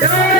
Yeah.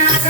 Yeah.